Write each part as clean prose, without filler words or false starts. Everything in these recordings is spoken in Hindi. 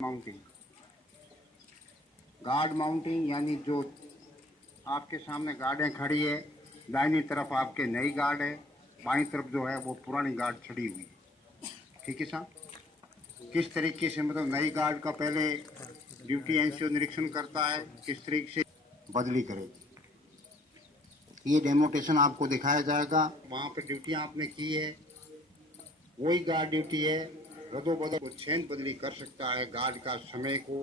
माउंटिंग, गार्ड माउंटिंग यानी जो आपके सामने गार्डें खड़ी है, दाहिनी तरफ आपके नई गार्ड है, बाईं तरफ जो है वो पुरानी गार्ड चढ़ी हुई है। ठीक है साहब, किस तरीके से मतलब नई गार्ड का पहले ड्यूटी एनसीओ निरीक्षण करता है, किस तरीके से बदली करेगी, ये डेमोटेशन आपको दिखाया जाएगा। वहाँ पे ड्यूटी आपने की है, वही गार्ड ड्यूटी है, रदोबदल को चेंज बदली कर सकता है। गार्ड का समय को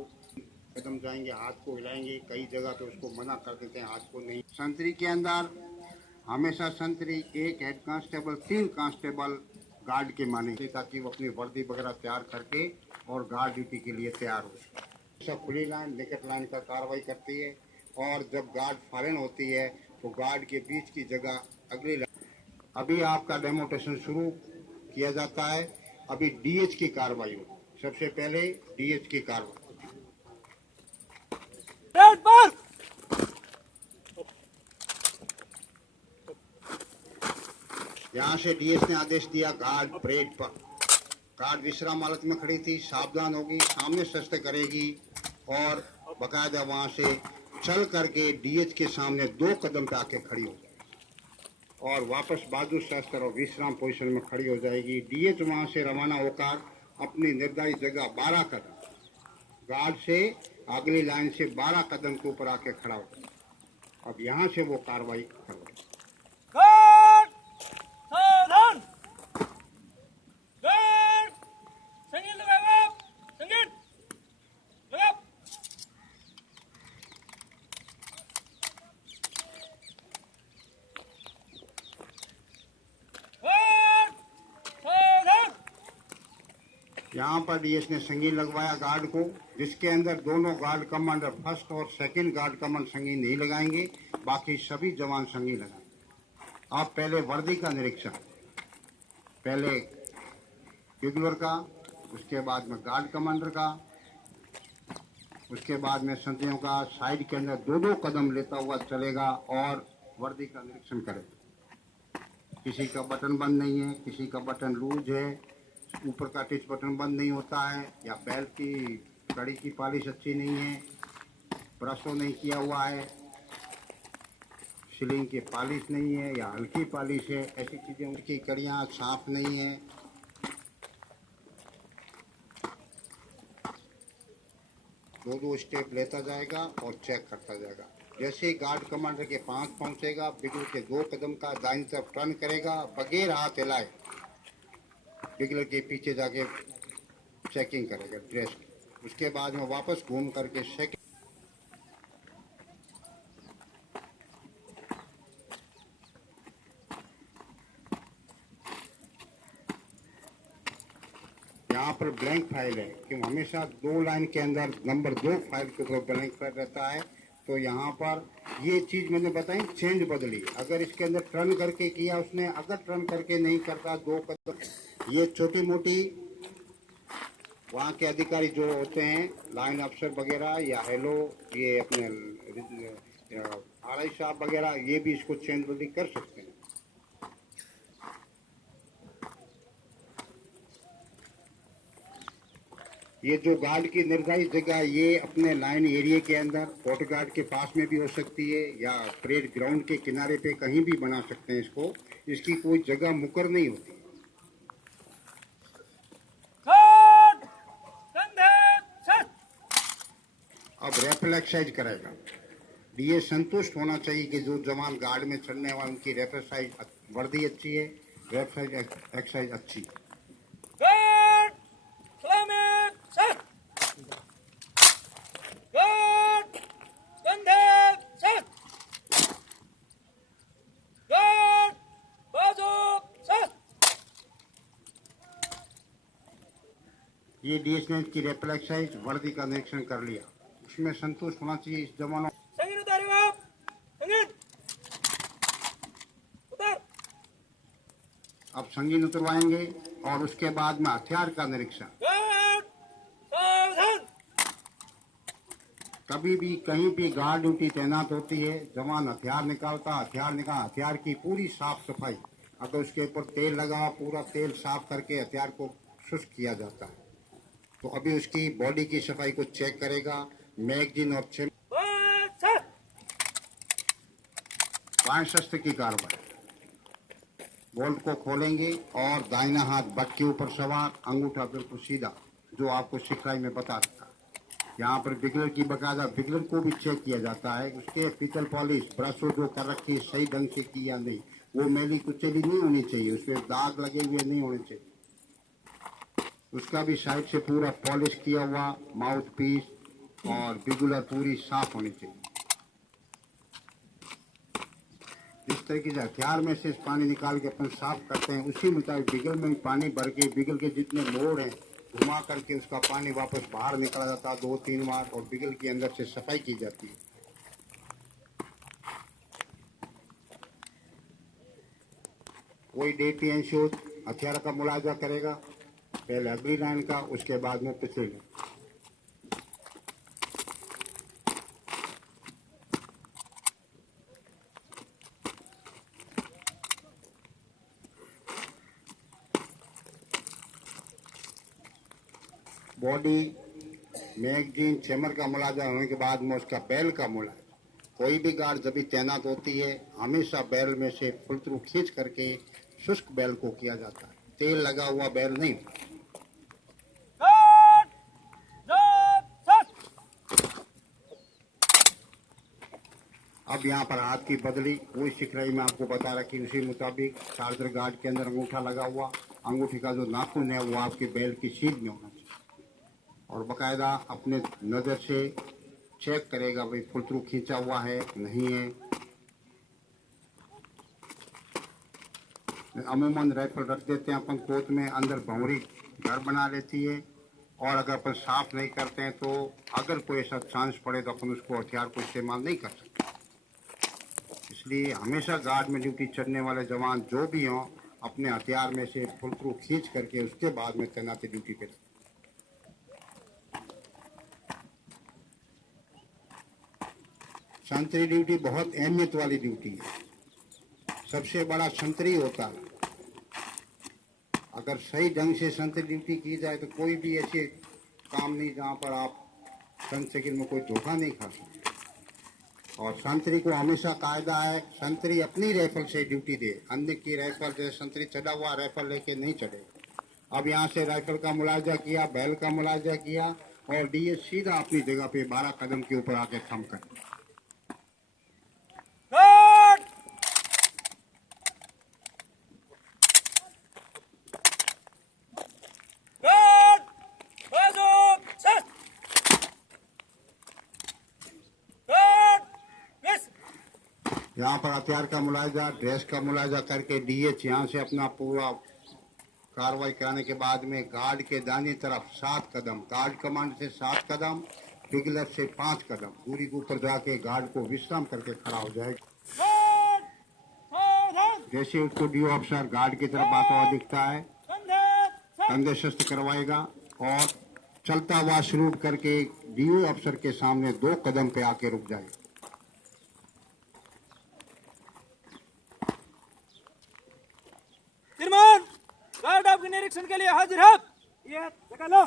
कदम जाएंगे, हाथ को हिलाएंगे, कई जगह पे उसको मना कर देते हैं, हाथ को नहीं। संतरी के अंदर हमेशा संतरी एक हेड कांस्टेबल 3 कांस्टेबल गार्ड के माने, ताकि वो अपनी वर्दी वगैरह तैयार करके और गार्ड ड्यूटी के लिए तैयार हो सके। सब खुली लाइन निकट लाइन का कार्रवाई करती है, और जब गार्ड फॉरेन होती है तो गार्ड के बीच की जगह अगली लाइन। अभी आपका डेमोटेशन शुरू किया जाता है। अभी डीएच की कार्रवाई हो, सबसे पहले डीएच की कार्रवाई। यहाँ से डीएच ने आदेश दिया गार्ड परेड पर। गार्ड विश्राम हालत में खड़ी थी, सावधान होगी, सामने शस्त्र करेगी और बकायदा वहां से चल करके डीएच के सामने 2 कदम पे आके खड़ी हो जाएगी और वापस बाजू शस्त्र और विश्राम पोजीशन में खड़ी हो जाएगी। डीएच वहां से रवाना होकर अपनी निर्धारित जगह 12 कदम गार्ड से अगली लाइन से 12 कदम के ऊपर आके खड़ा हो जाएगा। अब यहाँ से वो कार्रवाई करेगी। यहाँ पर डीएस ने संगीन लगवाया गार्ड को, जिसके अंदर दोनों गार्ड कमांडर फर्स्ट और सेकंड गार्ड कमांडर संगीन नहीं लगाएंगे, बाकी सभी जवान संगीन लगाएंगे। आप पहले वर्दी का निरीक्षण, पहले रेगुलर का, उसके बाद में गार्ड कमांडर का, उसके बाद में संतरियों का साइड के अंदर 2-2 कदम लेता हुआ चलेगा और वर्दी का निरीक्षण करेगा। किसी का बटन बंद नहीं है, किसी का बटन लूज है, ऊपर का टिच बटन बंद नहीं होता है, या बेल्ट की कड़ी की पॉलिश अच्छी नहीं है, ब्रशो नहीं किया हुआ है, सीलिंग की पॉलिश नहीं है या हल्की पॉलिश है, ऐसी चीजें, उनकी कड़ियाँ साफ नहीं है। दो स्टेप लेता जाएगा और चेक करता जाएगा। जैसे ही गार्ड कमांडर के पास पहुंचेगा, बिगल के 2 कदम का दाहिनी तरफ टर्न करेगा, बगैर हाथ हिलाए बिगलर के पीछे जाके चेकिंग करेगा ड्रेस। उसके बाद में वापस घूम करके सेकंड, यहाँ पर ब्लैंक फाइल है कि हमेशा 2 लाइन के अंदर नंबर 2 फाइल के ऊपर ब्लैंक फाइल रहता है। तो यहाँ पर ये चीज मैंने बताई, चेंज बदली। अगर इसके अंदर टर्न करके किया उसने, अगर टर्न करके नहीं करता 2 कदम, ये छोटी मोटी वहाँ के अधिकारी जो होते हैं, लाइन अफसर वगैरह या हेलो, ये अपने आरआई साहब वगैरह, ये भी इसको चेंज बदली कर सकते हैं। ये जो गार्ड की निर्धारित जगह, ये अपने लाइन एरिया के अंदर फोर्ट गार्ड के पास में भी हो सकती है या परेड ग्राउंड के किनारे पे कहीं भी बना सकते हैं इसको। इसकी कोई जगह मुकर नहीं होती। अब रेफल एक्सरसाइज करेगा। डीए संतुष्ट होना चाहिए कि जो जवान गार्ड में चढ़ने वाले उनकी रेफल साइज वर्दी अच्छी है, रेफल एक्सरसाइज अच्छी है। ये डीएसएन की रेफल एक्सरसाइज वर्दी का निरीक्षण कर लिया, उसमें संतुष्ट होना चाहिए इस जवानों। अब संगीन उतरवाएंगे और उसके बाद में हथियार का निरीक्षण। कभी भी कहीं भी गार्ड ड्यूटी तैनात होती है, जवान हथियार निकालता, हथियार की पूरी साफ सफाई, अगर उसके ऊपर तेल लगा, पूरा तेल साफ करके हथियार को शुष्क किया जाता है। तो अभी उसकी बॉडी की सफाई को चेक करेगा। मैगजीन और वाण शस्त्र की कार्रवाई। बोल्ट को खोलेंगे और दाहिना हाथ बट के ऊपर सवार, अंगूठा बिल्कुल सीधा, जो आपको सिखलाई में बता रखा। यहाँ पर बिगलर की बकायदा बिगलर को भी चेक किया जाता है, उसके पीतल पॉलिश ब्रश जो कर रखी है सही ढंग से की या नहीं, वो मैली कुचेली नहीं होनी चाहिए, उसमें दाग लगे हुए नहीं होने चाहिए। उसका भी साइड से पूरा पॉलिश किया हुआ माउथ पीस और बिगुलर पूरी साफ होनी चाहिए। जिस तरीके से हथियार में से पानी निकाल के अपन साफ करते हैं, उसी मुताबिक बिगल में भी पानी भर के बिगल के जितने मोड़ हैं घुमा करके उसका पानी वापस बाहर निकला जाता है 2-3 बार, और बिगल के अंदर से सफाई की जाती है। कोई डेटी एंश्योर हथियार का मुलाजा करेगा, पहले अगली लाइन का, उसके बाद में पिछली लाइन। बॉडी मैगजीन चैमर का मुलाजा होने के बाद में उसका बैल का मुलाजा। कोई भी गार्ड जब भी तैनात होती है हमेशा बैल में से फुल थ्रू खींच करके शुष्क बैल को किया जाता है, तेल लगा हुआ बैल नहीं। अब यहाँ पर हाथ की बदली वही सिखलाई में आपको बता रखी, उसी मुताबिक चार्जर गार्ड के अंदर अंगूठा लगा हुआ, अंगूठे का जो नाखून है वो आपके बैल की सीध में होना चाहिए, और बकायदा अपने नज़र से चेक करेगा भाई फुल थ्रू खींचा हुआ है नहीं है। अमूमन राइफल रख देते हैं अपन कोट में, अंदर भंवरी घर बना लेती है, और अगर अपन साफ नहीं करते हैं तो अगर कोई ऐसा चांस पड़े तो अपन उसको हथियार को इस्तेमाल नहीं कर सकते। इसलिए हमेशा गार्ड में ड्यूटी चढ़ने वाले जवान जो भी हों अपने हथियार में से फुल थ्रू खींच करके उसके बाद में तैनाती ड्यूटी पे। संतरी ड्यूटी बहुत अहमियत वाली ड्यूटी है, सबसे बड़ा संतरी होता है। अगर सही ढंग से संतरी ड्यूटी की जाए तो कोई भी ऐसे काम नहीं जहाँ पर आप संत सेकंड में कोई धोखा नहीं खा सकते। और संतरी को हमेशा कायदा है संतरी अपनी राइफल से ड्यूटी दे, अन्य की राइफल जैसे संतरी चढ़ा हुआ राइफल लेके नहीं चढ़ेगा। अब यहाँ से राइफल का मुलाजा किया, बैल का मुलाजा किया, और डीए सीधा अपनी जगह पे 12 कदम के ऊपर आके थम कर। यहाँ पर हथियार का मुलाजा, ड्रेस का मुलाजा करके डीएच यहाँ से अपना पूरा कार्रवाई कराने के बाद में गार्ड के दाहिनी तरफ 7 कदम, गार्ड कमांड से 7 कदम, बिगलर से 5 कदम दूरी के ऊपर जाके गार्ड को विश्राम करके खड़ा हो जाएगा। जैसे उसको डीओ अफसर गार्ड की तरफ आता हुआ दिखता है, कंधे शस्त्र करवाएगा और चलता हुआ सलूट करके डीओ अफसर के सामने 2 कदम पे आके रुक जाएगा। गार्ड आपके निरीक्षण के लिए हाजिर है। ये जगह लो।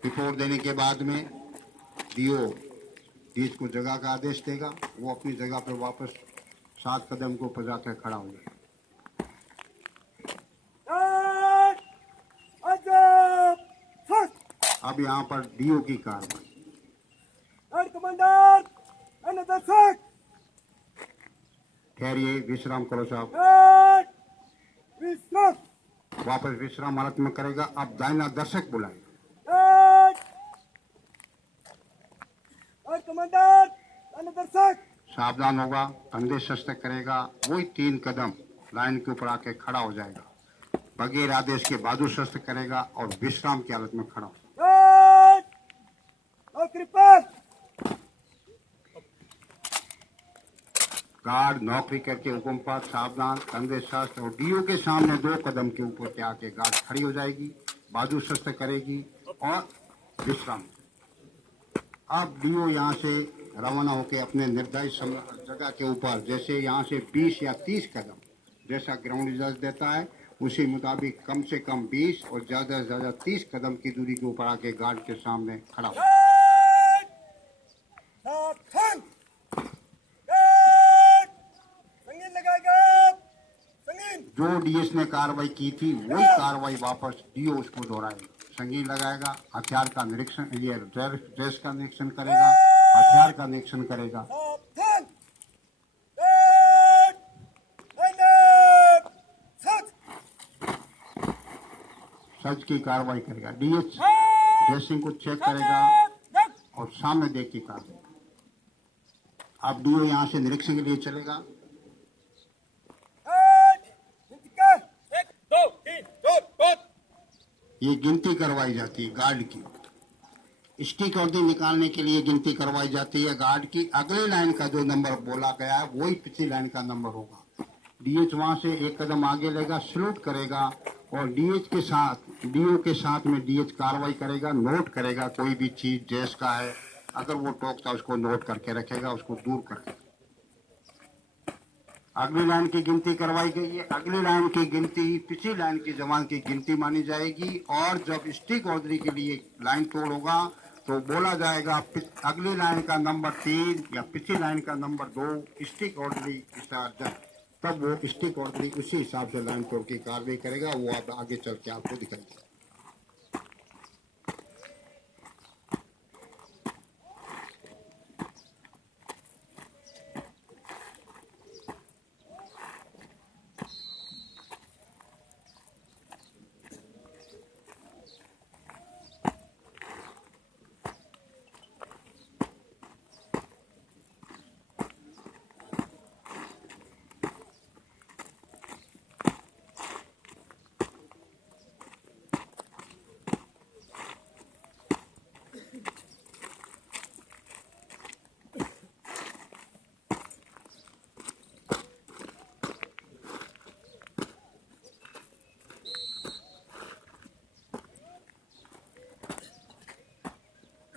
रिपोर्ट देने के बाद में डीओ डीएच को जगह का आदेश देगा, वो अपनी जगह पर वापस 7 कदम को ऊपर जाकर खड़ा हो जाएगा। अब यहाँ पर डीओ की कार्रवाई। कमांडर ठहरिए, विश्राम करो साहब। विश्राम। वापस विश्राम हालत में करेगा। अब दाहिना दर्शक बुलाएगा। कमांडर दर्शक सावधान होगा, कंधे शस्त्र करेगा, वही 3 कदम लाइन के ऊपर आके खड़ा हो जाएगा। बगैर आदेश के बाजू शस्त्र करेगा और विश्राम की हालत में खड़ा हो। गार्ड नौकरी करके हुक्म पर सावधान, कंधे शस्त्र, और डीओ के सामने 2 कदम के ऊपर के आके गार्ड खड़ी हो जाएगी, बाजू शस्त्र करेगी और विश्राम। अब डीओ यहाँ से रवाना होकर अपने निर्धारित जगह के ऊपर, जैसे यहाँ से 20 या 30 कदम जैसा ग्राउंड इजाजत देता है, उसी मुताबिक कम से कम 20 और ज़्यादा से ज़्यादा 30 कदम की दूरी के ऊपर आके गार्ड के सामने खड़ा हो। सावधान। गार्ड। संगीन लगाएगा। संगीन। जो डीएस ने कार्रवाई की थी वही कार्रवाई वापस डीओ उसको दोहराएगा। संगीन लगाएगा, हथियार का निरीक्षण, ये ड्रेस का निरीक्षण करेगा, हथियार का निरीक्षण करेगा। सावधान। गार्ड। Line up. सच। सच की कार्रवाई करेगा। डीएस ड्रेसिंग को चेक करेगा और सामने देख के कार्रवाई। अब डीओ यहाँ से निरीक्षण के लिए चलेगा। एक, दो, तीन, दो, दो। ये गिनती करवाई जाती है गार्ड की। स्टिक अवधि निकालने के लिए गिनती करवाई जाती है गार्ड की। अगले लाइन का जो नंबर बोला गया है वही पिछली लाइन का नंबर होगा। डीएच वहां से एक कदम आगे लेगा, सलूट करेगा और डीएच के साथ डीओ के साथ में डीएच कार्रवाई करेगा, नोट करेगा कोई भी चीज ड्रेस का है, अगर वो टोकता उसको नोट करके रखेगा, उसको दूर करके। अगली लाइन की गिनती करवाई गई है। अगली लाइन की गिनती पिछली लाइन की जवान की गिनती मानी जाएगी और जब स्टिक ऑर्डरी के लिए लाइन तोड़ होगा तो बोला जाएगा अगली लाइन का नंबर 3 या पिछली लाइन का नंबर 2 स्टिक ऑर्डरी सर्जन, तब वो स्टिक ऑर्डरी उसी हिसाब से लाइन तोड़ की कार्रवाई करेगा। वो आप आगे चल के आपको दिखाएगा।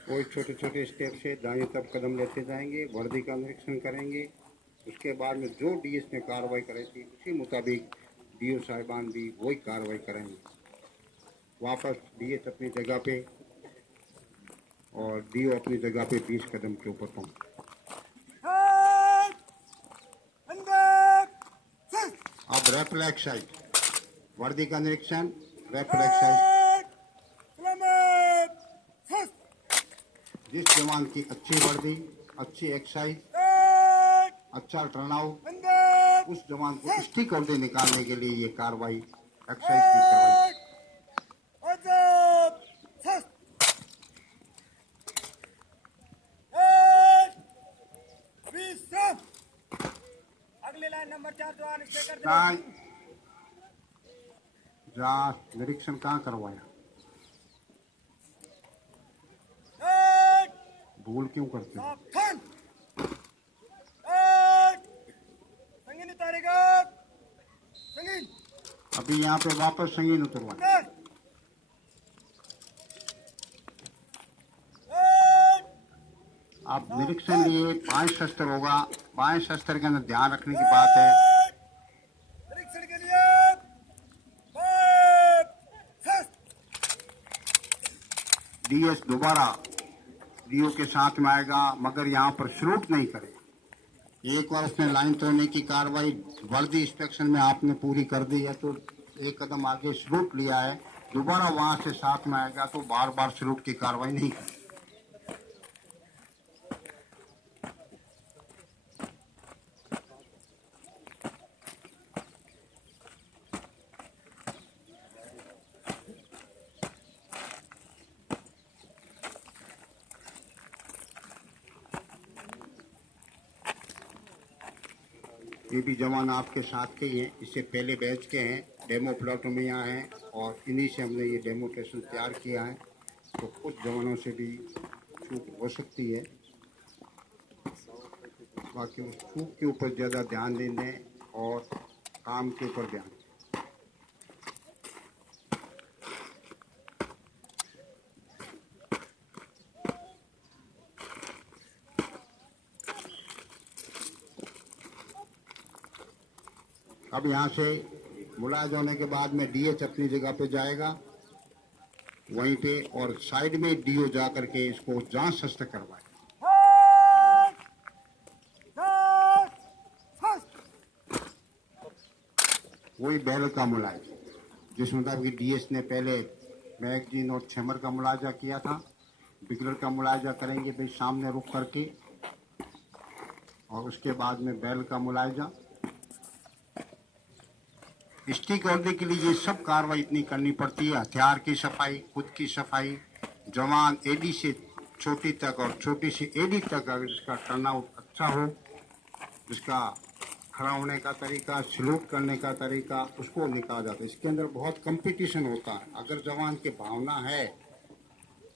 कोई छोटे छोटे स्टेप से दाएं तरफ कदम लेते जाएंगे, वर्दी का निरीक्षण करेंगे। उसके बाद में जो डीएस ने कार्रवाई कराई थी उसी मुताबिक डीओ साहिबान भी वही कार्रवाई करेंगे। वापस डीएस अपनी जगह पे और डीओ अपनी जगह पे 20 कदम के ऊपर पहुंचे। अब रेफ्लेक्स साइड वर्दी का निरीक्षण, रेफ्लेक्स साइड। जिस जवान की अच्छी वर्दी, अच्छी एक्सरसाइज, अच्छा टर्नआउट, उस जवान को स्टिक वर्दी निकालने के लिए ये कार्रवाई एक्सरसाइज की करवाई। अगली लाइन नंबर 4 जवान जांच निरीक्षण कहाँ करवाया? भूल क्यों करते हो? संगीन उतारेगा। संगीन। अभी यहाँ पे वापस संगीन उतरवाए। आप निरीक्षण लिए बाएं शस्त्र होगा, बाएं शस्त्र के अंदर ध्यान रखने की बात है। निरीक्षण के लिए डीएस दोबारा डीओ के साथ में आएगा मगर यहाँ पर सलूट नहीं करेगा। एक बार उसने लाइन तोड़ने की कार्रवाई वर्दी इंस्पेक्शन में आपने पूरी कर दी है तो एक कदम आगे सलूट लिया है, दोबारा वहां से साथ में आएगा तो बार बार सलूट की कार्रवाई नहीं करेगी। ये भी जवान आपके साथ के ही हैं, इससे पहले बैच के हैं, डेमो प्लॉट में यहाँ हैं और इन्हीं से हमने ये डेमोस्ट्रेशन तैयार किया है। तो कुछ जवानों से भी चूक हो सकती है, बाकी उस चूक के ऊपर ज़्यादा ध्यान दें और काम के ऊपर ध्यान। अब यहाँ से मुलायज होने के बाद में डीएच अपनी जगह पे जाएगा वहीं पे, और साइड में डीओ जा करके इसको जांच शस्त्र करवाए। वही बैल का मुलायजा जिस मुताबिक डीएस ने पहले मैगजीन और छेमर का मुलायजा किया था, बिगलर का मुलायजा करेंगे भाई सामने रुक करके, और उसके बाद में बैल का मुलायजा। स्टिक वर्दी के लिए ये सब कार्रवाई इतनी करनी पड़ती है, हथियार की सफाई, खुद की सफाई, जवान एडी से छोटी तक और छोटी से एडी तक अगर जिसका टर्नआउट अच्छा हो, जिसका खड़ा होने का तरीका, सलूट करने का तरीका, उसको निकाला जाता है। इसके अंदर बहुत कंपटीशन होता है। अगर जवान की भावना है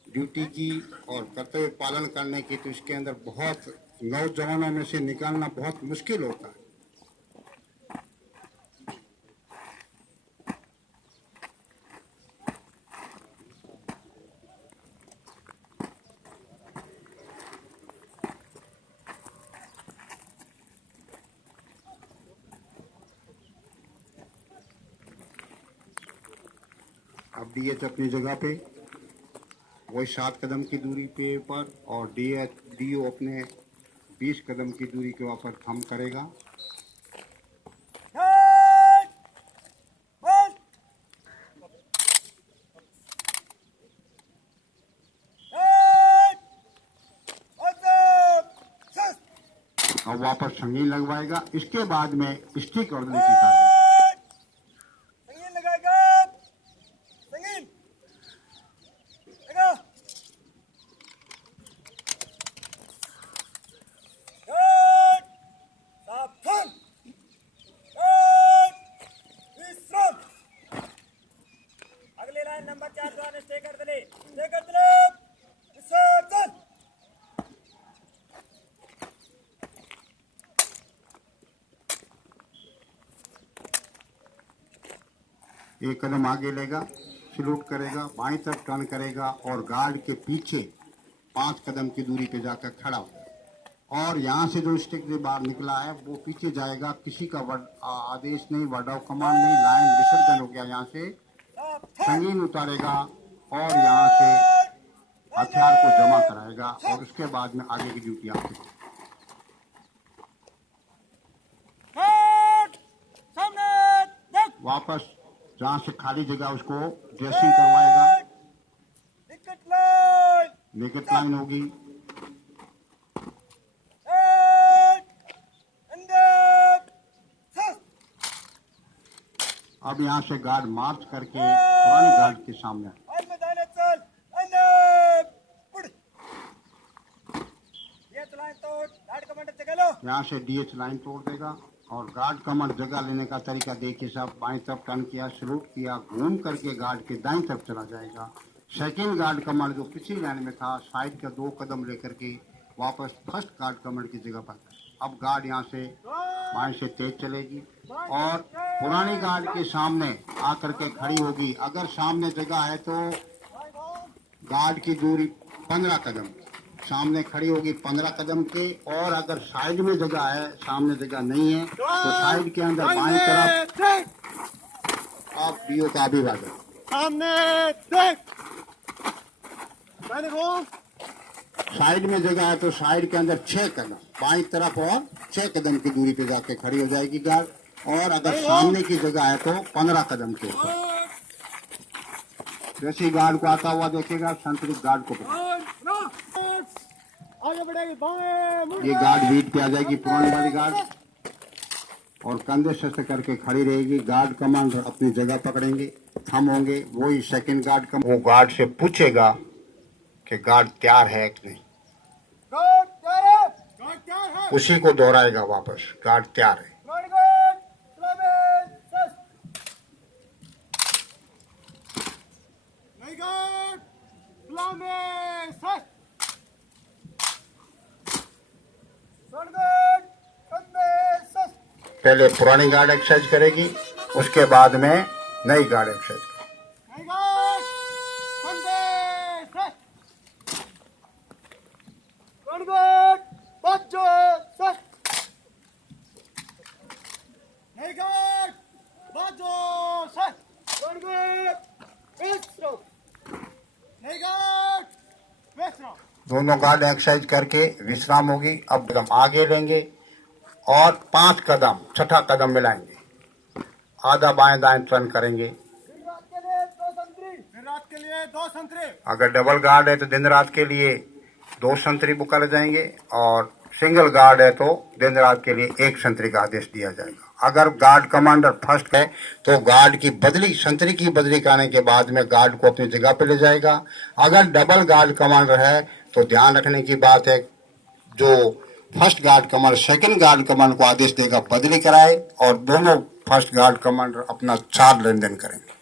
ड्यूटी की और कर्तव्य पालन करने की, तो इसके अंदर बहुत नौजवानों में से निकालना बहुत मुश्किल होता है। अब डीएच अपनी जगह पे वही 7 कदम की दूरी पे पर, और डीओ अपने 20 कदम की दूरी के ऊपर थम करेगा। और वापस संगीन लगवाएगा। इसके बाद में स्टिक और की कार्रवाई। अगली लाइन नंबर 4 जवान स्टे कर दले विसर्जन। एक कदम आगे लेगा, सलूट करेगा, बाईं तरफ टर्न करेगा और गार्ड के पीछे 5 कदम की दूरी पे जाकर खड़ा हो, और यहाँ से जो स्टिक से बाहर निकला है वो पीछे जाएगा। किसी का आदेश नहीं, वर्ड ऑफ कमांड नहीं, लाइन विसर्जन हो गया। यहाँ से संगीन उतारेगा और यहाँ से हथियार को जमा कराएगा, और उसके बाद में आगे की ड्यूटी आपकी। वापस जहाँ से खाली जगह उसको ड्रेसिंग करवाएगा, विकेट लाइन होगी। अब यहाँ से गार्ड मार्च करके पुराने गार्ड के सामने यहाँ से डीएच लाइन तोड़ देगा, और गार्ड कमांड जगह लेने का तरीका देखिए साहब। बाईं तरफ टर्न किया, सलूट किया, घूम करके गार्ड के दाईं तरफ चला जाएगा। सेकंड गार्ड कमांड जो पिछली लाइन में था, साइड का 2 कदम लेकर के वापस फर्स्ट गार्ड कमांड की जगह पर। अब गार्ड यहाँ से बाएं से तेज चलेगी और पुरानी गार्ड के सामने आकर के खड़ी होगी। अगर सामने जगह है तो गार्ड की दूरी 15 कदम सामने खड़ी होगी, 15 कदम के। और अगर साइड में जगह है, सामने जगह नहीं है, तो साइड के अंदर बाईं तरफ आप डीओ का अभिवादन साइड में जगह है तो साइड के अंदर 6 कदम बाईं तरफ और 6 कदम की दूरी पे जाके खड़ी हो जाएगी गार्ड। और अगर सामने की जगह है तो 15 कदम के ऊपर। जैसे ही गार्ड को आता हुआ देखेगा, संतुलित गार्ड को आगे बढ़ेगी, ये गार्ड बीट पे आ जाएगी, पुरानी वाली गार्ड, और कंधे शस्त्र करके खड़ी रहेगी। गार्ड कमांडर अपनी जगह पकड़ेंगे, थम होंगे। वही सेकंड गार्ड वो गार्ड से पूछेगा कि गार्ड तैयार है कि नहीं, उसी को दोहराएगा वापस, गार्ड तैयार है। पहले पुरानी गार्ड एक्सरसाइज करेगी, उसके बाद में नई गार्ड एक्सरसाइज करेगी। दोनों गार्ड एक्सरसाइज करके विश्राम होगी। अब कदम आगे लेंगे और 5 कदम, छठा कदम मिलाएंगे, आधा बाएं दाएं टर्न करेंगे। दिन रात के लिए 2 संतरी, दिन रात के लिए 2 संतरी। अगर डबल गार्ड है तो दिन रात के लिए 2 संतरी बुक कर जाएंगे, और सिंगल गार्ड है तो दिन रात के लिए 1 संतरी का आदेश दिया जाएगा। अगर गार्ड कमांडर फर्स्ट है तो गार्ड की बदली, संतरी की बदली कराने के बाद में गार्ड को अपनी जगह पे ले जाएगा। अगर डबल गार्ड कमांडर है तो ध्यान रखने की बात है, जो first guard commander second guard commander को आदेश देगा बदली कराए, और दोनों फर्स्ट गार्ड कमांडर अपना 4 लेन देन करेंगे।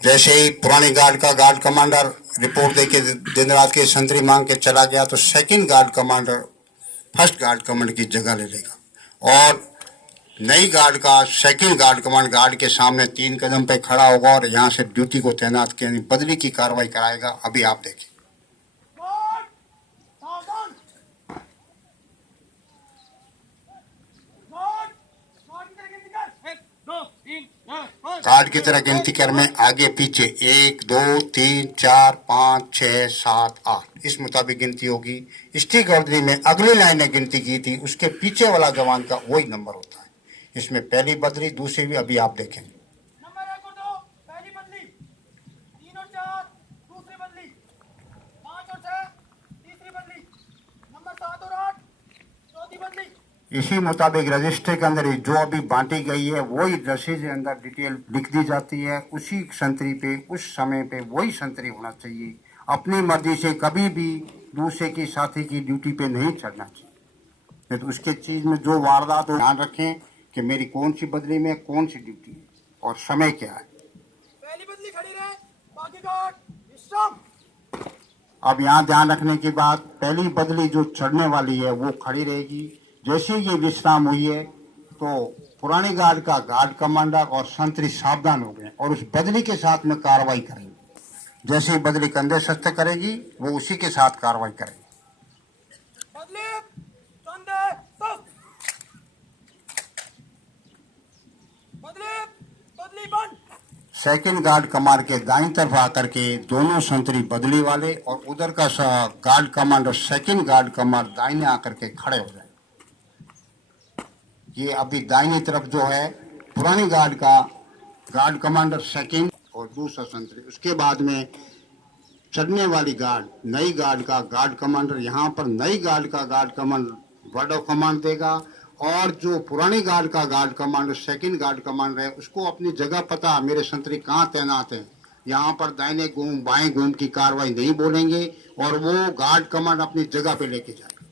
जैसे ही पुरानी गार्ड का गार्ड कमांडर रिपोर्ट देके दिन रात के संतरी मांग के चला गया तो second guard commander first guard commander की जगह ले लेगा, और नई गार्ड का सेकंड गार्ड कमांडर गार्ड के सामने 3 कदम पे खड़ा होगा और यहाँ से ड्यूटी को तैनात के बदली की कार्रवाई कराएगा। अभी आप देखिए। सावधान, गार्ड की तरह गिनती कर में आगे पीछे 1 2 3 4 5 6 7 8 इस मुताबिक गिनती होगी। स्टिक वर्दी में अगली लाइन ने गिनती की थी, उसके पीछे वाला जवान का वही नंबर होता है। इसमें पहली बदली, दूसरी भी अभी आप देखें। नंबर 1 और 2 पहली बदली, 3 और 4 दूसरी बदली, 5 और 6 तीसरी बदली, नंबर 7 और 8 चौथी बदली। इसी मुताबिक रजिस्टर के अंदर जो अभी बांटी गई है वही रसीद के अंदर डिटेल लिख दी जाती है। उसी संतरी पे उस समय पे वही संतरी होना चाहिए। अपनी मर्जी से कभी भी दूसरे की साथी की ड्यूटी पे नहीं चढ़ना चाहिए। तो उसके चीज में जो वारदात हो, ध्यान रखें कि मेरी कौन सी बदली में कौन सी ड्यूटी है और समय क्या है। पहली बदली खड़ी रहे, बाकी गार्ड विश्राम। अब यहाँ ध्यान रखने की बात, पहली बदली जो चढ़ने वाली है वो खड़ी रहेगी। जैसे ये विश्राम हुई है तो पुरानी गार्ड का गार्ड कमांडर और संतरी सावधान हो गए और उस बदली के साथ में कार्रवाई करेंगे। जैसे ही बदली कंधे सख्त करेगी वो उसी के साथ कार्रवाई करेंगे। बदली कंधे सख्त, बदली बदली बंद। सेकंड गार्ड कमांडर के दाईं तरफ आकर के दोनों संतरी बदली वाले और उधर का guard commander second guard commander दाहिने आकर के खड़े हो जाए। ये अभी दाहिनी तरफ जो है पुरानी गार्ड का गार्ड कमांडर सेकंड और दूसरा संतरी, उसके बाद में चढ़ने वाली गार्ड नई गार्ड का गार्ड कमांडर, यहाँ पर नई गार्ड का guard commander word of command देगा, और जो पुरानी गार्ड का guard commander second guard commander है उसको अपनी जगह पता, मेरे संतरी कहाँ तैनात है, यहाँ पर दाहिने घूम बाएं घूम की कार्रवाई नहीं बोलेंगे और वो गार्ड कमांड अपनी जगह पे लेके जाएगा।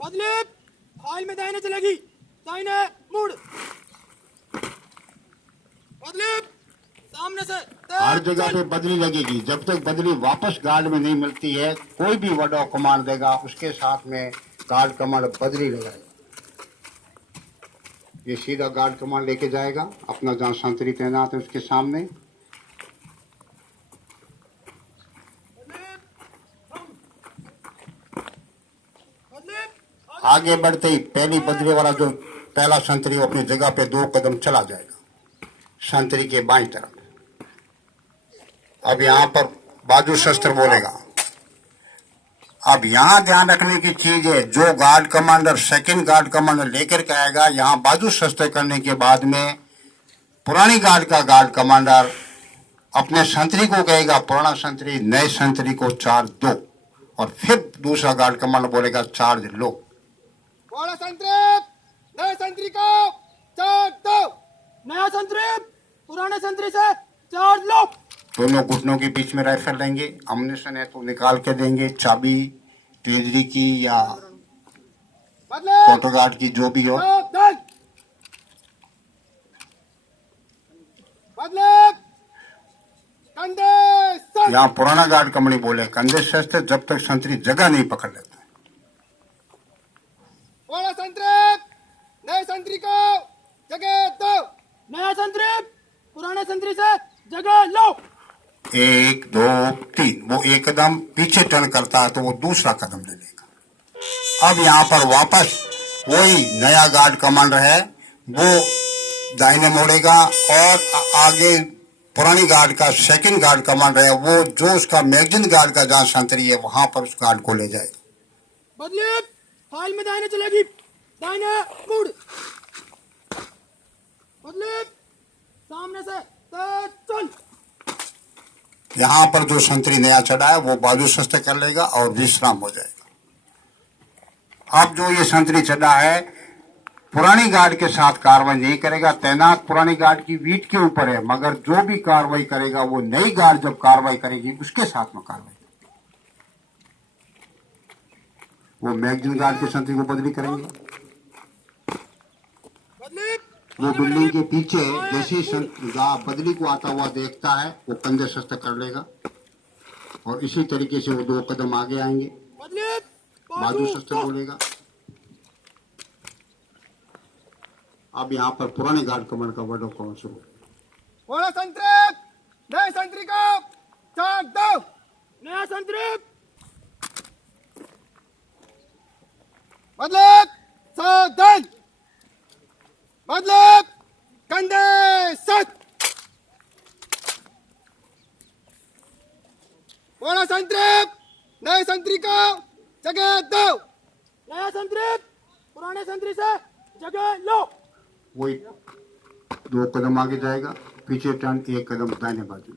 बदली फाइल में दाहिने चलेगी, दाहिने मुड़। बदली सामने से हर जगह पे बदली लगेगी। जब तक बदली वापस गार्ड में नहीं मिलती है कोई भी वर्ड ऑफ कमांड देगा उसके साथ में गार्ड कमांड बदली लगाएगा। ये सीधा गार्ड कमांड लेके जाएगा अपना जहाँ संतरी तैनात है उसके सामने। आगे बढ़ते ही पहली बदली वाला जो पहला संतरी वो अपनी जगह पे 2 कदम चला जाएगा संतरी के बाईं तरफ। अब यहाँ पर बाजू शस्त्र बोलेगा। अब यहाँ ध्यान रखने की चीज है, जो guard commander second guard commander लेकर के आएगा यहाँ बाजू शस्त्र करने के बाद में पुरानी गार्ड का गार्ड कमांडर अपने संतरी को कहेगा पुराना संतरी नए संतरी को चार्ज दो, और फिर दूसरा गार्ड कमांडर बोलेगा चार्ज लो। पुराना संतरी नए संतरी को चार्ज दो, नया संतरी पुराने संतरी से चार्ज लो। दोनों घुटनों के बीच में राइफल लेंगे, अम्युनिशन है तो निकाल के देंगे, चाबी ट्रेजरी की या फोटो गार्ड की जो भी हो। यहाँ पुराना गार्ड कंपनी बोले कंधे शस्त्र जब तक संतरी जगह नहीं पकड़ लेता। पुराना संतरी नए संतरी को जगह दो, नया संतरी पुराने संतरी से जगह लो। 1 2 3 वो एक कदम पीछे टर्न करता है तो वो दूसरा कदम ले लेगा। अब यहाँ पर वापस वही नया गार्ड कमांडर है वो दाहिने मोड़ेगा और आगे पुरानी गार्ड का सेकंड गार्ड कमांडर है, वो जो उसका मैगजीन गार्ड का जहाँ संतरी है वहां पर उस गार्ड को ले जाए। बदले फाइल में दाहिने चलेगी, दाहिने मुड़, बदले सामने से तेज चल। यहाँ पर जो संतरी नया चढ़ा है वो बाजू शस्त्र कर लेगा और विश्राम हो जाएगा। अब जो ये संतरी चढ़ा है पुरानी गार्ड के साथ कार्रवाई नहीं करेगा, तैनात पुरानी गार्ड की वीट के ऊपर है, मगर जो भी कार्रवाई करेगा वो नई गार्ड जब कार्रवाई करेगी उसके साथ में कार्रवाई, वो मैगजीन गार्ड के संतरी को बदली करेंगे। बदले वो बिल्डिंग के पीछे जैसे ही बदली को आता हुआ देखता है वो कंधे शस्त्र कर लेगा और इसी तरीके से वो 2 कदम आगे आएंगे, बदले बाजू शस्त्र बोलेगा। अब यहाँ पर पुराने गार्ड कमांड का वर्ड ऑफ कमांड शुरू। बोला संतरी, नए संतरी को चाक दो, नया संतरी, बदले सावधान, बदले कंधे सट। बोला संतरी, नए संतरी को जगह दो, नया संतरी पुराने संतरी से जगह लो। वही 2 कदम आगे जाएगा, पीछे टर्न 1 कदम दाहिने बाजू,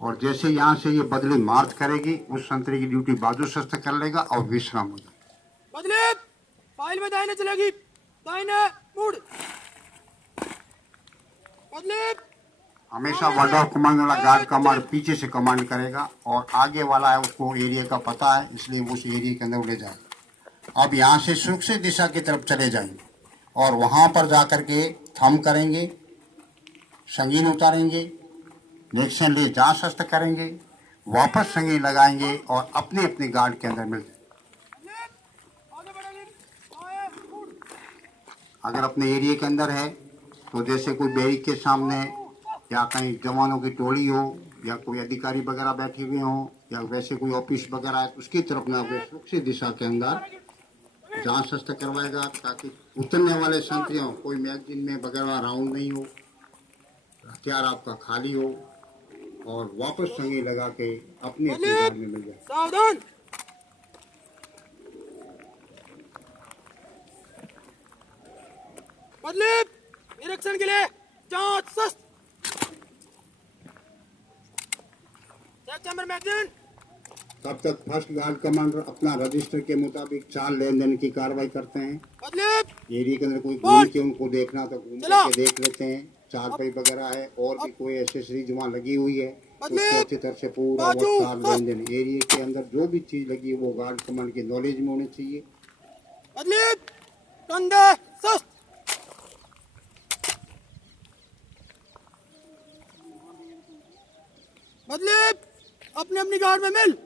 और जैसे यहाँ से ये बदली मार्च करेगी उस संतरी की ड्यूटी बाजू शस्त्र कर लेगा और विश्राम हो जाएगा। बदले फाइल में दाहिने चलेगी, दाहिने मुड़, बदले हमेशा वर्ड ऑफ कमांड वाला गार्ड कमांड पीछे से कमांड करेगा और आगे वाला है उसको एरिया का पता है, इसलिए वो उस एरिया के अंदर ले जाएगा। अब यहाँ से सुरक्षित दिशा की तरफ चले जाएंगे और वहां पर जाकर के थम करेंगे, संगीन उतारेंगे, नेक्शन ले जांच शस्त्र करेंगे, वापस संगीन लगाएंगे और अपने अपने गार्ड के अंदर मिल जाएंगे। आगे बढ़ेंगे, आए मुड़, अगर अपने एरिया के अंदर है तो जैसे कोई बैरिक के सामने या कहीं जवानों की टोली हो या कोई अधिकारी वगैरह बैठे हुए हो या वैसे कोई ऑफिस वगैरह है उसकी तरफ ना वो सुरक्षित दिशा के अंदर जांच शस्त्र करवाएगा ताकि उतरने वाले संतरियों कोई मैगजीन में वगैरह राउंड नहीं हो, हथियार आपका खाली हो और वापस संगी लगा के अपने अपने गार्ड में मिल जाए। सावधान, बदले निरीक्षण के लिए जांच शस्त्र, चैम्बर मैगजीन। तब तक फर्स्ट गार्ड कमांडर अपना रजिस्टर के मुताबिक 4 लेन देन की कार्रवाई करते हैं। बदले एरिया के अंदर कोई घूम के उनको देखना तो घूम के देख लेते हैं, चारपाई वगैरह है और भी कोई एसेसरीज वहाँ लगी हुई है तो उसको अच्छी तरह से पूरा वो 4 लेन देन एरिया के अंदर जो भी चीज लगी है वो गार्ड कमांड की नॉलेज में होनी चाहिए। बदले कंधे शस्त्र, बदले अपने अपनी गार्ड में मिल,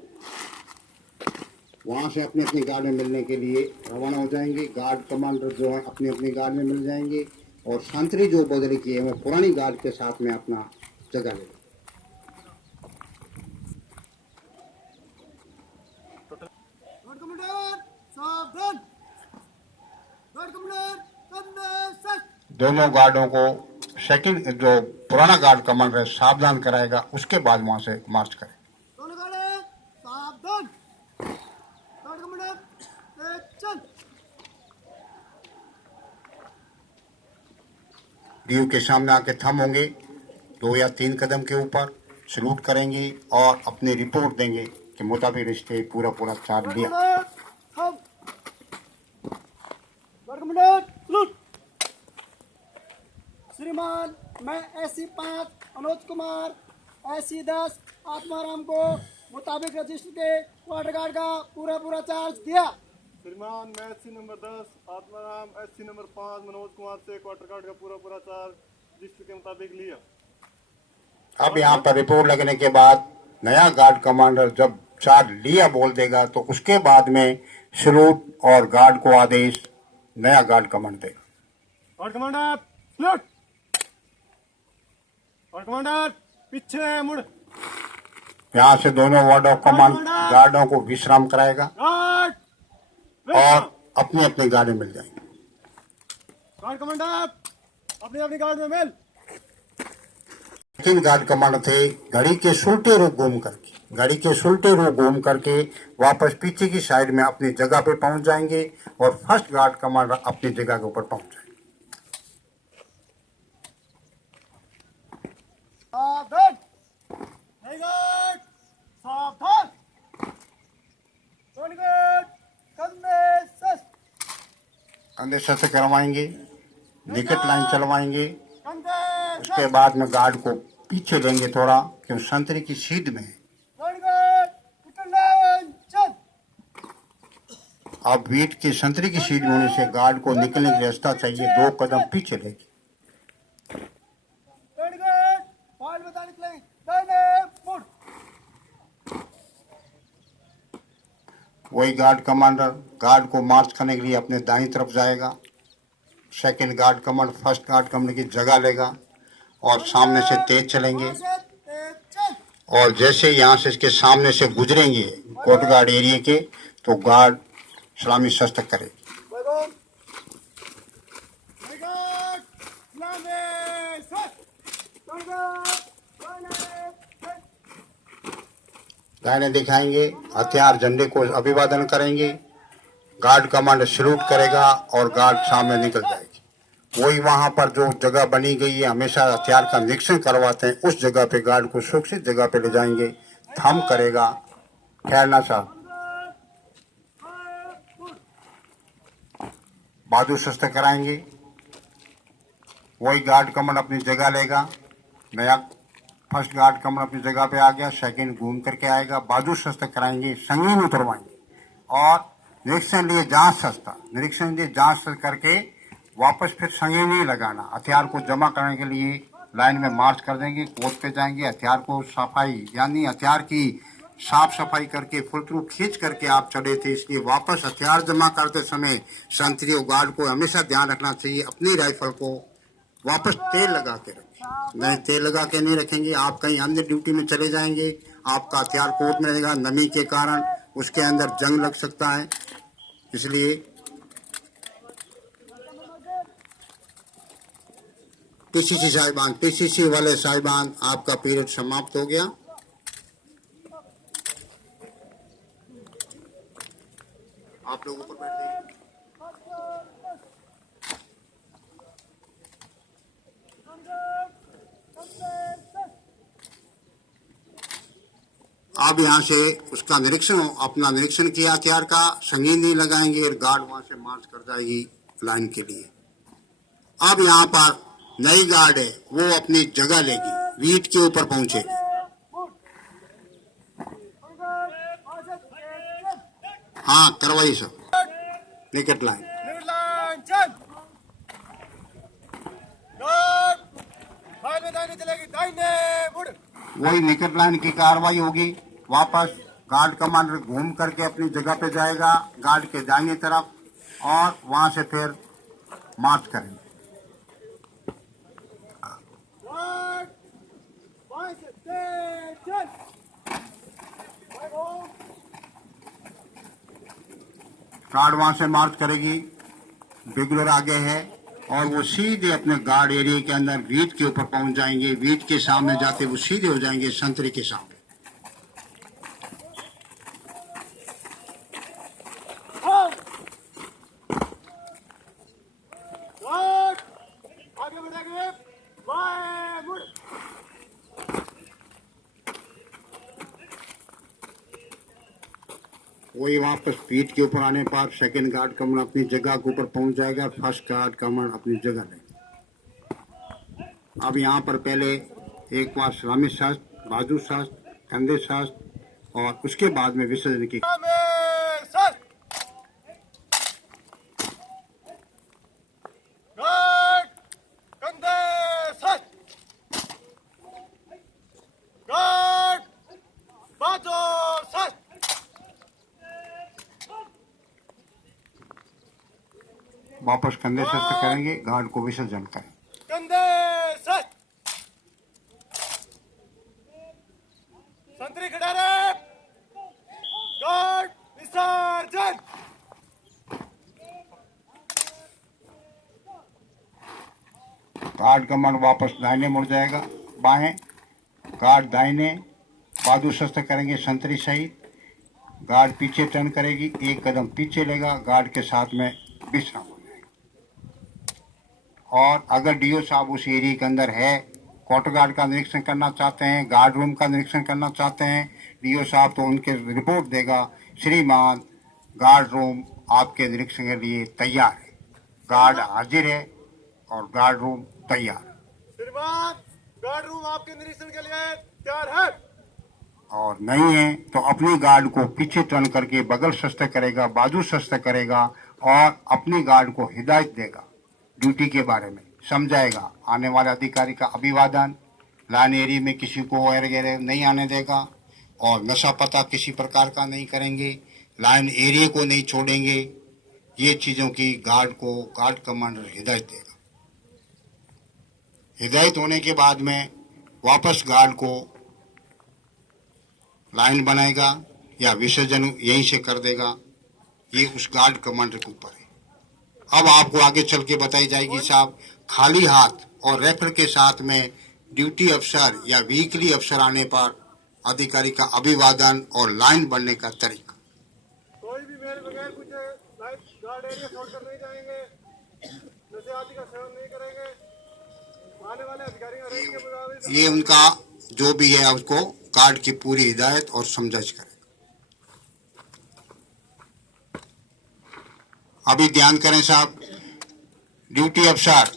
वहां से अपने अपने गार्ड में मिलने के लिए रवाना हो जाएंगे। गार्ड कमांडर जो है अपने अपने गार्ड में मिल जाएंगे और संतरी जो बदली की है वो पुरानी गार्ड के साथ में अपना जगह ले। गार्ड कमांडर सावधान, गार्ड कमांडर कंधे सट। दोनों गार्डों को सेकंड जो पुराना गार्ड कमांडर है सावधान कराएगा, उसके बाद वहां से मार्च करें। दोनों गार्ड सावधान, गार्ड कमांडर तेज चल। डीयू के सामने आके थम होंगे, 2 या 3 कदम के ऊपर सलूट करेंगे और अपनी रिपोर्ट देंगे कि मुताबिक रिश्ते पूरा चार्ज लिया। Guard commander salute. श्रीमान, मैं एससी 5 अनुज कुमार एससी 10 आत्माराम को मुताबिक रजिस्टर के क्वार्टर गार्ड का पूरा चार्ज दिया। श्रीमान, मैं SC number 10 Atmaram SC number 5 Manoj Kumar से क्वार्टर गार्ड का पूरा चार्ज रजिस्टर के मुताबिक लिया। अब यहाँ पर रिपोर्ट लगने के बाद नया गार्ड कमांडर जब चार्ज लिया बोल देगा तो उसके बाद में सलूट और गार्ड को आदेश नया गार्ड कमांडर देगा। Guard commander salute, guard commander पीछे मुड़। यहाँ से दोनों वर्ड ऑफ कमांड गार्डों को विश्राम कराएगा गार्ड और अपने अपने गार्ड में मिल जाएंगे। गार्ड कमांडर अपनी अपनी गार्ड में मिल। तीन गार्ड कमांडर थे, घड़ी के उल्टे रूप घूम करके वापस पीछे की साइड में अपनी जगह पे पहुंच जाएंगे और फर्स्ट गार्ड कमांडर अपनी जगह के ऊपर पहुंच जाएंगे। सावधान, नहीं गार्ड, सावधान, टोलगेट, कंधे शस्त्र करवाएंगे, विकेट लाइन चलवाएंगे। कंधे, उसके बाद में गार्ड को पीछे लेंगे थोड़ा, क्योंकि संतरी की सीध में है। टोलगेट, विकेट लाइन, चल। अब वीट की संतरी की सीध में होने से गार्ड को निकलने की रास्ता चाहिए, 2 कदम पीछे लेगी। टोलगेट, बॉल बताने के लिए, दाहिने मुड़। वही गार्ड कमांडर गार्ड को मार्च करने के लिए अपने दाईं तरफ जाएगा। Second guard commander first guard commander की जगह लेगा और सामने से तेज चलेंगे। और जैसे यहाँ से इसके सामने से गुजरेंगे कोर्ट गार्ड एरिया के, तो गार्ड सलामी शस्त्र करेगी। दाहिने दिखाएंगे, हथियार झंडे को अभिवादन करेंगे। गार्ड कमांडर सैल्यूट करेगा और गार्ड सामने निकल जाएगी। वही वहां पर जो जगह बनी गई है, हमेशा हथियार का निरीक्षण करवाते हैं, उस जगह पे गार्ड को सुरक्षित जगह पे ले जाएंगे। थम करेगा, ठहरना साहब, बहादुर शस्त्र कराएंगे। वही गार्ड कमांडर अपनी जगह लेगा। नया फर्स्ट गार्ड कमांडर अपनी जगह पे आ गया, सेकंड घूम करके आएगा, बहादुर शस्त्र कराएंगे, संगीन उतरवाएंगे और निरीक्षण लिए जांच शस्त्र करके वापस फिर संगीन नहीं लगाना। हथियार को जमा करने के लिए लाइन में मार्च कर देंगे, कोर्ट पे जाएंगे। हथियार को सफाई यानी हथियार की साफ सफाई करके फुल थ्रू खींच करके आप चढ़े थे, इसलिए वापस हथियार जमा करते समय संतरी और गार्ड को हमेशा ध्यान रखना चाहिए, अपनी राइफल को वापस तेल लगा के रखें। नहीं, तेल लगा के नहीं रखेंगे, आप कहीं अन्य ड्यूटी में चले जाएंगे, आपका हथियार कोर्ट में रहेगा, नमी के कारण उसके अंदर जंग लग सकता है। इसलिए पीसीसी वाले साहिबान, आपका पीरियड समाप्त हो गया। आप लोग ऊपर बैठ जाइए। आप यहाँ से उसका अपना निरीक्षण किया, हथियार का संगीन नहीं लगाएंगे और गार्ड वहां से मार्च कर जाएगी लाइन के लिए। अब यहाँ पर नई गार्ड है, वो अपनी जगह लेगी, वीट के ऊपर पहुंचेगी। हाँ, करवाइए सब, विकेट लाइन। वही विकेट लाइन की कार्रवाई होगी। वापस गार्ड कमांडर घूम करके अपनी जगह पे जाएगा, गार्ड के दाहिने तरफ, और वहां से फिर मार्च करेंगे। गार्ड वहां से मार्च करेगी, रेगुलर आगे है, और वो सीधे अपने गार्ड एरिया के अंदर वीट के ऊपर पहुंच जाएंगे। वीट के सामने जाते वो सीधे हो जाएंगे संतरी के सामने। आगे बढ़ेंगे, बाएं मुड़। वही वापस पीठ के ऊपर आने पर सेकंड गार्ड कमांडर अपनी जगह के ऊपर पहुंच जाएगा, फर्स्ट गार्ड कमांडर अपनी जगह लेगा। अब यहाँ पर पहले एक बार सलामी शास्त्र, बाजू शास्त्र, कंधे शास्त्र और उसके बाद में विसर्जन की। वापस कंधे शस्त्र करेंगे, गार्ड को विसर्जन करें। कंधे सच, संतरी खड़ा रहे, गार्ड विसर्जन। गार्ड कमांड वापस दाहिने मुड़ जाएगा, बाएं गार्ड दाहिने, बाजू शस्त्र करेंगे संतरी सहित, गार्ड पीछे टर्न करेगी, एक कदम पीछे लेगा, गार्ड के साथ में विश्राम हो जाएगा। और अगर डीओ साहब उस एरिया के अंदर है, क्वार्टर गार्ड का निरीक्षण करना चाहते हैं, गार्ड रूम का निरीक्षण करना चाहते हैं डीओ साहब, तो उनके रिपोर्ट देगा, श्रीमान गार्ड रूम आपके निरीक्षण के लिए तैयार है, गार्ड हाजिर है और गार्ड रूम तैयार। श्रीमान गार्ड रूम आपके निरीक्षण के लिए तैयार है। और नहीं है तो अपनी गार्ड को पीछे टर्न करके बगल शस्त्र करेगा, बाजू शस्त्र करेगा और अपनी गार्ड को हिदायत देगा, ड्यूटी के बारे में समझाएगा, आने वाले अधिकारी का अभिवादन, लाइन एरिया में किसी को वगैरह नहीं आने देगा और नशा पता किसी प्रकार का नहीं करेंगे, लाइन एरिया को नहीं छोड़ेंगे। ये चीज़ों की गार्ड को गार्ड कमांडर हिदायत देगा। हिदायत होने के बाद में वापस गार्ड को लाइन बनाएगा या विसर्जन यहीं से कर देगा, ये उस गार्ड कमांडर के ऊपर है। अब आपको आगे चल के बताई जाएगी साहब, खाली हाथ और राइफल के साथ में ड्यूटी अफसर या वीकली अफसर आने पर अधिकारी का अभिवादन और लाइन बनने का तरीका। कोई भी मेरे बगैर कुछ लाइट गार्ड एरिया छोड़कर नहीं जाएंगे, नशे आदि का सेवन नहीं करेंगे, आने वाले अधिकारी रेंज के मुताबिक ये उनका जो भी है उसको गार्ड की पूरी हिदायत और समझाइश करें। अभी ध्यान करें साहब, ड्यूटी अफसर,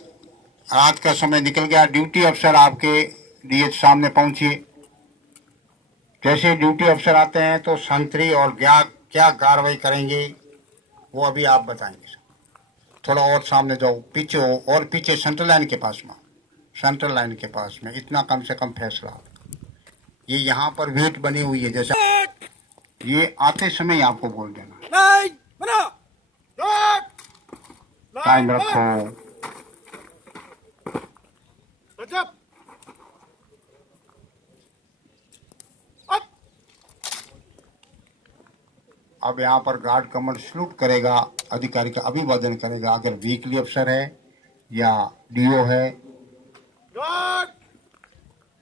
रात का समय निकल गया, ड्यूटी अफसर आपके डीएच सामने पहुंचिए। जैसे ड्यूटी अफसर आते हैं तो संतरी और क्या कार्रवाई करेंगे वो अभी आप बताएंगे। थोड़ा और सामने जाओ, पीछे हो और पीछे सेंट्रल लाइन के पास में, सेंट्रल लाइन के पास में इतना कम से कम फैसला। ये यहाँ पर वेट बनी हुई है, जैसा ये आते समय ही आपको बोल देना, टाइम रखो। अब यहाँ पर गार्ड कमांड सल्यूट करेगा, अधिकारी का अभिवादन करेगा, अगर वीकली अफसर है या डीओ है। गार्ड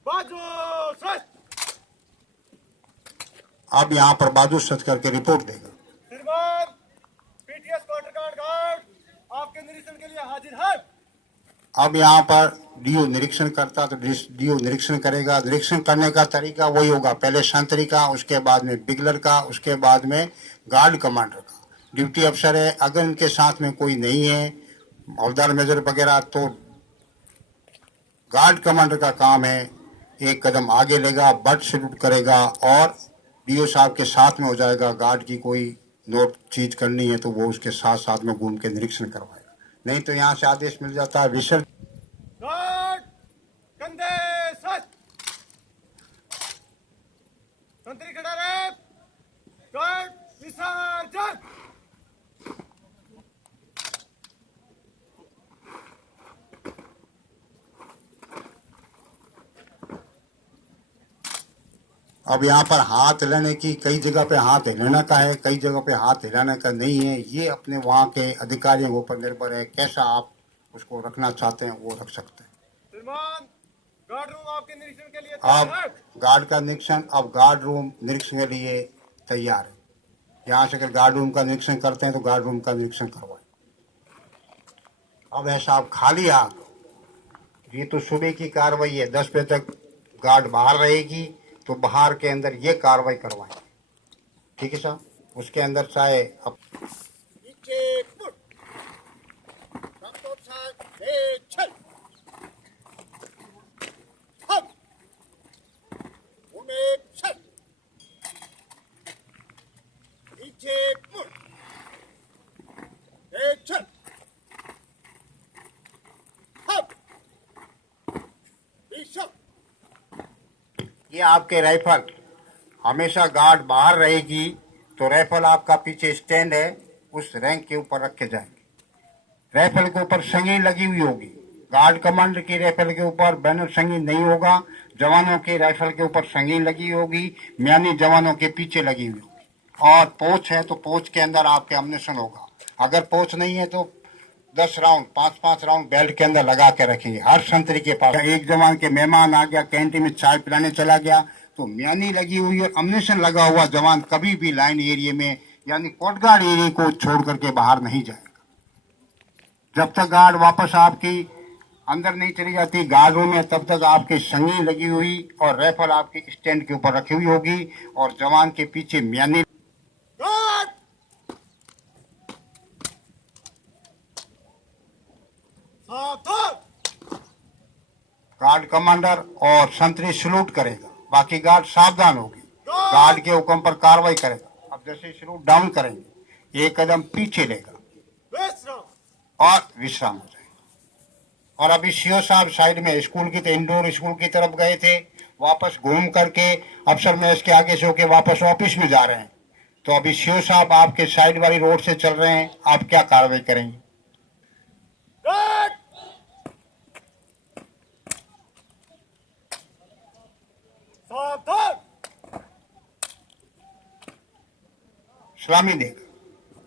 बाजू शस्त्र। अब यहाँ पर बाजू शस्त्र करके रिपोर्ट देगा। श्रीमान पीटीएस क्वार्टर गार्ड आपके निरीक्षण के लिए हाजिर है। अब यहाँ पर डीओ निरीक्षण करता तो डीओ निरीक्षण करेगा, निरीक्षण करने का तरीका वही होगा, पहले संतरी का, उसके बाद में बिगलर का, उसके बाद में गार्ड कमांडर का। ड्यूटी अफसर है, अगर इनके साथ में कोई नहीं है हवलदार मेजर वगैरह, तो गार्ड कमांडर का काम है एक कदम आगे लेगा, बट सल्यूट करेगा और डीओ साहब के साथ में हो जाएगा। गार्ड की कोई नोट चीज करनी है तो वो उसके साथ साथ में घूम के निरीक्षण करवाएगा, नहीं तो यहाँ से आदेश मिल जाता है विसर्जन। गार्ड कंधे शस्त्र। संतरी खड़ा रहे। गार्ड विसर्जन। अब यहाँ पर हाथ हिलाने की, कई जगह पे हाथ हिलाने का है, कई जगह पे हाथ हिलाने का नहीं है। ये अपने वहाँ के अधिकारियों के ऊपर निर्भर है, कैसा आप उसको रखना चाहते हैं वो रख सकते हैं। श्रीमान गार्ड रूम आपके निरीक्षण के लिए अब तैयार है। गार्ड का निरीक्षण, अब गार्ड रूम निरीक्षण के लिए तैयार है। यहाँ से अगर गार्ड रूम का निरीक्षण करते हैं तो गार्ड रूम का निरीक्षण करवाएं। अब है साहब खाली हाथ, ये तो सुबह की कार्रवाई है, 10 बजे तक गार्ड बाहर रहेगी तो बाहर के अंदर ये कार्रवाई करवाएं, ठीक है साहब। उसके अंदर चाहे अब ये आपके राइफल हमेशा गार्ड बाहर रहेगी तो राइफल आपका पीछे स्टैंड है उस रैंक के ऊपर रखे जाएंगे। राइफल के ऊपर संगी लगी हुई होगी, गार्ड कमांडर की राइफल के ऊपर बैनर संगी नहीं होगा, जवानों की राइफल के ऊपर संगी लगी होगी, म्यानी जवानों के पीछे लगी हुई होगी। और पोच है तो पोच के अंदर आपके अम्नेशन होगा, अगर पोच नहीं है तो 10 राउंड 5-5 राउंड बेल्ट के अंदर लगा के रखेंगे हर संतरी के पास। एक जवान के मेहमान आ गया, कैंटीन में चाय पिलाने चला गया, तो म्यानी लगी हुई और अम्यूनिशन लगा हुआ जवान कभी भी लाइन एरिया में यानी कोटगार्ड एरिया को छोड़ करके बाहर नहीं जाएगा। जब तक गार्ड वापस आपकी अंदर नहीं चली जाती गार्ड रूम में, तब तक आपकी संगी लगी हुई और राइफल आपके स्टैंड के ऊपर रखी हुई होगी और जवान के पीछे म्यानी। गार्ड सावधान। गार्ड कमांडर और संतरी सलूट करेगा, बाकी गार्ड सावधान होगी, गार्ड के हुक्म पर कार्रवाई करेगा। अब जैसे सलूट डाउन करेंगे एक कदम पीछे लेगा विश्राम और विश्राम हो जाएगा। और अभी सीओ साहब साइड में स्कूल की इंडोर स्कूल की तरफ गए थे, वापस घूम करके अफसर में इसके आगे से होके वापस ऑफिस में जा रहे हैं। तो अभी सीओ साहब आपके साइड वाली रोड से चल रहे हैं, आप क्या कार्रवाई करेंगे? गार्ड सावधान। सलामी देगा,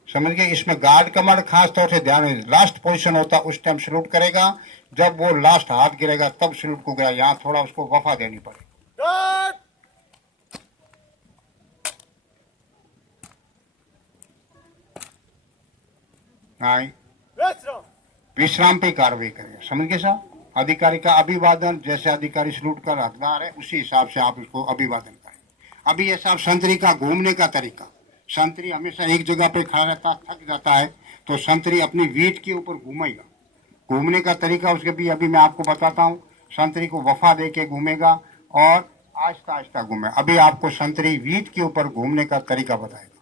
समझ गए। इसमें गार्ड कमांड खास तौर से ध्यान में लास्ट पोजीशन होता उस टाइम सलूट करेगा, जब वो लास्ट हाथ गिरेगा तब सलूट को गिरा। यहाँ थोड़ा उसको वफा देनी पड़ेगी। गार्ड हाँ, विश्राम। विश्राम पे कार्रवाई करेगा, समझ गए साहब। अधिकारी का अभिवादन, जैसे अधिकारी सलूट का हकदार है उसी हिसाब से आप उसको अभिवादन करें। अभी ये साहब संतरी का घूमने का तरीका, संतरी हमेशा एक जगह पे खड़ा रहता, थक जाता है तो संतरी अपनी वीट के ऊपर घूमेगा। घूमने का तरीका उसके भी अभी मैं आपको बताता हूँ। संतरी को वफा दे के घूमेगा और आहिस्ता आहिस्ता घूमे। अभी आपको संतरी वीट के ऊपर घूमने का तरीका बताएगा।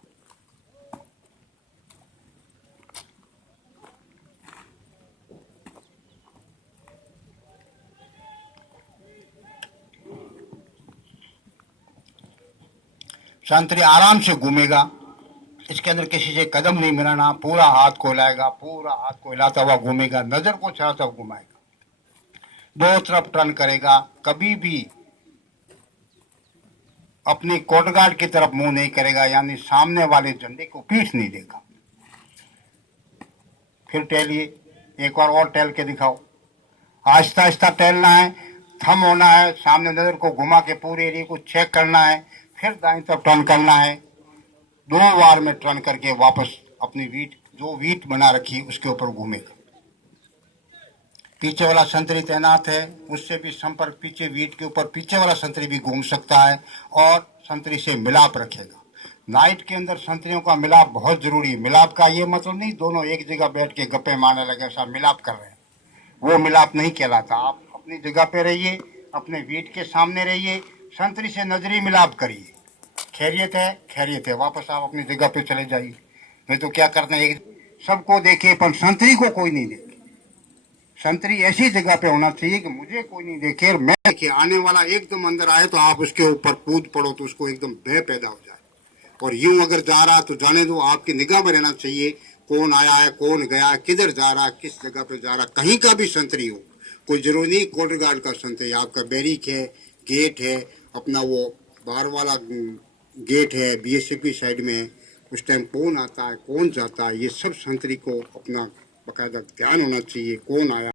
संतरी आराम से घूमेगा, इसके अंदर किसी से कदम नहीं मिलाना, पूरा हाथ को हिलाएगा, पूरा हाथ को हिलाता हुआ घूमेगा, नजर को चढ़ाता हुआ घुमाएगा, दो तरफ टर्न करेगा, कभी भी अपनी कोटगार्ड की तरफ मुंह नहीं करेगा, यानी सामने वाले झंडे को पीठ नहीं देगा। फिर टहलिए, एक बार और टहल के दिखाओ। आहिस्ता आहिस्ता टहलना है, थम होना है, सामने नजर को घुमा के पूरे एरिया को चेक करना है, फिर दाईं तरफ टर्न करना है। 2 बार में टर्न करके वापस अपनी वीट, जो वीट बना रखी उसके ऊपर घूमेगा। पीछे वाला संतरी तैनात है, उससे भी संपर्क, पीछे वीट के ऊपर पीछे वाला संतरी भी घूम सकता है और संतरी से मिलाप रखेगा। नाइट के अंदर संतरियों का मिलाप बहुत जरूरी है। मिलाप का ये मतलब नहीं दोनों एक जगह बैठ के गप्पे मारने लगे सब मिलाप कर रहे हैं, वो मिलाप नहीं कहलाता। आप अपनी जगह पे रहिए, अपने वीट के सामने रहिए, संतरी से नजरी मिलाप करिए, खैरियत है, वापस आप अपनी जगह पे चले जाइए। नहीं तो क्या करते हैं, एक सबको देखे पर संतरी को कोई नहीं देखे। संतरी ऐसी जगह पे होना चाहिए कि मुझे कोई नहीं देखे और मैं देखे। आने वाला एकदम अंदर आए तो आप उसके ऊपर कूद पड़ो तो उसको एकदम भय पैदा हो जाए। और यूं अगर जा रहा तो जाने दो, आपकी निगाह में रहना चाहिए कौन आया है, कौन गया, किधर जा रहा, किस जगह पे जा रहा। कहीं का भी संतरी हो, कोई जरूरी नहीं कोटगार्ड का संतरी, आपका बैरिक है, गेट है, अपना वो बाहर वाला गेट है बीएसएफी साइड में, उस टाइम कौन आता है कौन जाता है, ये सब संतरी को अपना बाकायदा ध्यान होना चाहिए, कौन आया।